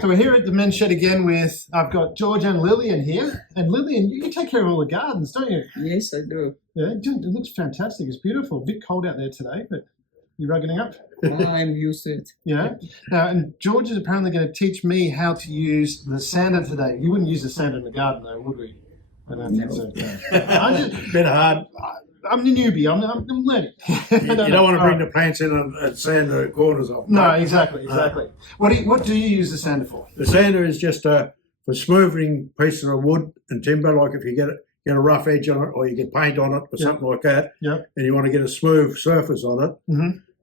So we're here at the men's shed again with, I've got George and Lillian here. And Lillian, you take care of all the gardens, don't you? Yes, I do. Yeah, it looks fantastic. It's beautiful. A bit cold out there today, but you're rugging up? I'm used to it. Yeah. Now, and George is apparently going to teach me how to use the sander today. You wouldn't use the sander in the garden though, would we? I don't think so. I'm just, Bit hard. I'm the newbie. I'm learning. You don't want to bring the plants in and sand the corners off. No, exactly. What do you use the sander for? The sander is just for smoothing pieces of wood and timber, like if you get a rough edge on it or you get paint on it or something like that, and you want to get a smooth surface on it.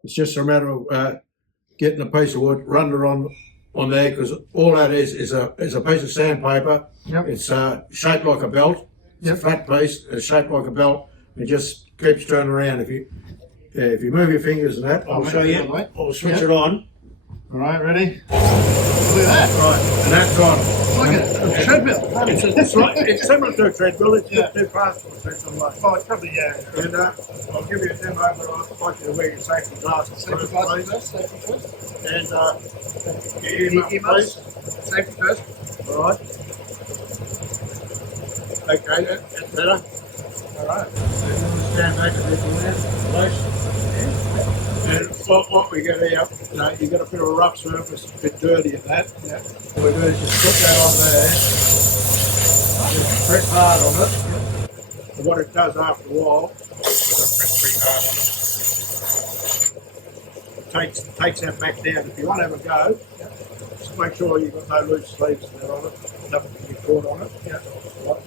It's just a matter of getting a piece of wood, running it on there, because all that is a piece of sandpaper. It's shaped like a belt. It's a flat piece. It's shaped like a belt. It just keeps turning around. If you move your fingers and that, I'll show you. I'll switch it on. All right, ready? Look at that. Right, and that's on. Look at it. A treadmill. It's similar to a treadmill. It's just too fast for a treadmill. Oh, it's probably, yeah. And I'll give you a demo, but I'd like you to wear your safety glasses. Safety glasses first. And your earmuffs, please. Safety first. All right. Okay, that's better. All right. Stand back a bit from there. And what we get here, you get a bit of a rough surface, a bit dirty and that. What we do is just put that on there. Just press hard on it. And what it does after a while, press pretty hard on it. It takes that back down. If you want to have a go, just make sure you've got no loose sleeves there on it. Nothing to be caught on it.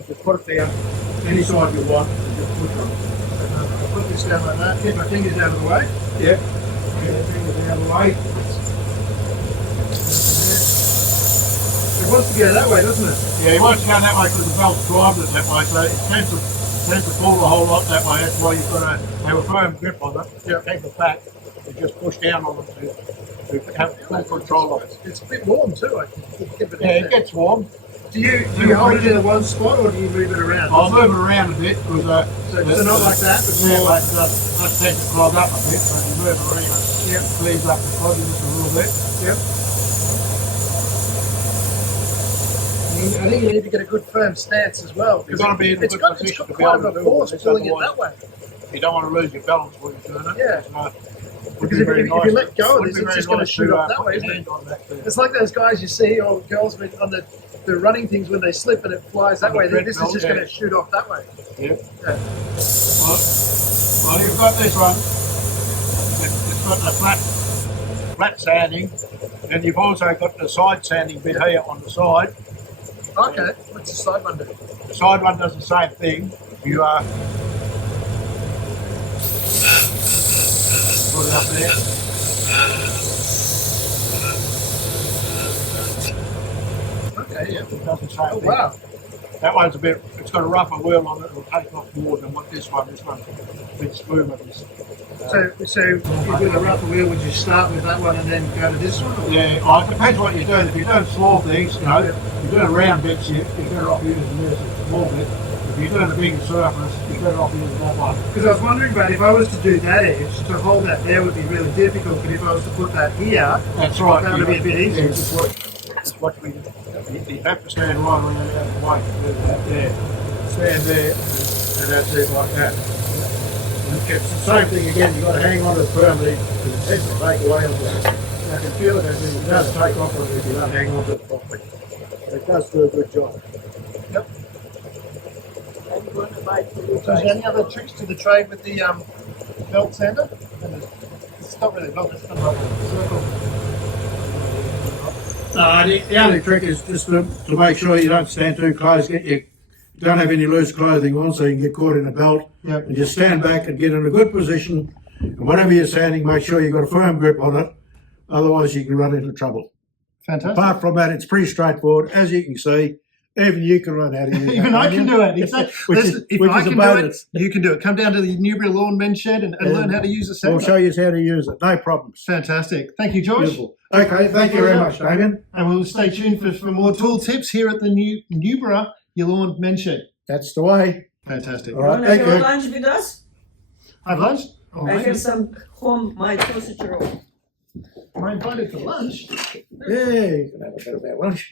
Just put it down any side you want and just push on it. I'll put this down like that. Get my fingers out of the way. Yeah. Get your fingers out of the way. It wants to go that way, doesn't it? Yeah, it wants to go that way because the belt's driving it that way, so it tends to pull a whole lot that way. That's why you've got to have a firm grip on it. Keep it back and just push down on it to have full control of it. It's a bit warm too. It gets warm. Do you hold it in one spot or do you move it around? I'll move it around a bit because so not like that, but yeah, more like that tends to clog up a bit. So if you move it around, cleans up the clogging a little bit. I think you need to get a good firm stance as well. You've got to be in a good position it's got to be quite able a to do force this, pulling it that way. You don't want to lose your balance when you're doing it. Yeah. So, because if you let go of this, it's just going to shoot up that way, isn't it? It's like those guys you see, or girls on the running things when they slip and it flies that way. This is just going to shoot off that way. Well, you've got this one. It's got the flat sanding, and you've also got the side sanding bit here on the side. Okay, what's the side one do? The side one does the same thing. You put it up there. Okay, yeah. It does the same thing. Wow. That one's it's got a rougher wheel on it. It'll take off more than what this one's a bit smoother. So with a rougher wheel, would you start with that one and then go to this one? Or? Yeah, well, it depends what you're doing. If you're doing small things, you're doing round bits, you're better off using this small bit. If you're doing a bigger surface, you're better off using that one. Because I was wondering about if I was to do that edge, to hold that there would be really difficult, but if I was to put that here, that's right. That would be a bit easier. It's what we do. You have to stand right around out of the way to do that there. Stand there and that's it like that. And it's the same thing again, you've got to hang on to it firmly because it tends to take away on it. I can feel it as it does take off on it if you don't hang on to it properly. It does do a good job. Yep. So is there any other tricks to the trade with the belt sander? It's not really a belt, it's kind of like a circle. The only trick is just to make sure you don't stand too close. You don't have any loose clothing on so you can get caught in a belt. And just stand back and get in a good position. And whatever you're sanding, make sure you've got a firm grip on it. Otherwise, you can run into trouble. Fantastic. Apart from that, it's pretty straightforward. As you can see, even you can learn how to use it. Even I can do it. Exactly. If I can do it, you can do it. Come down to the Newborough Lawn Men's Shed and learn how to use the sander. We'll show you how to use it. No problems. Fantastic. Thank you, George. Beautiful. Okay, thank you very much, Damian. And we'll stay tuned for more tool tips here at the Newborough Yallourn Men's Shed. That's the way. Fantastic. All right, Thank thank you. you. Lunch with us? Have lunch? I have some home, my sausage roll. I invited for lunch. Yeah, you can have a bit of our lunch.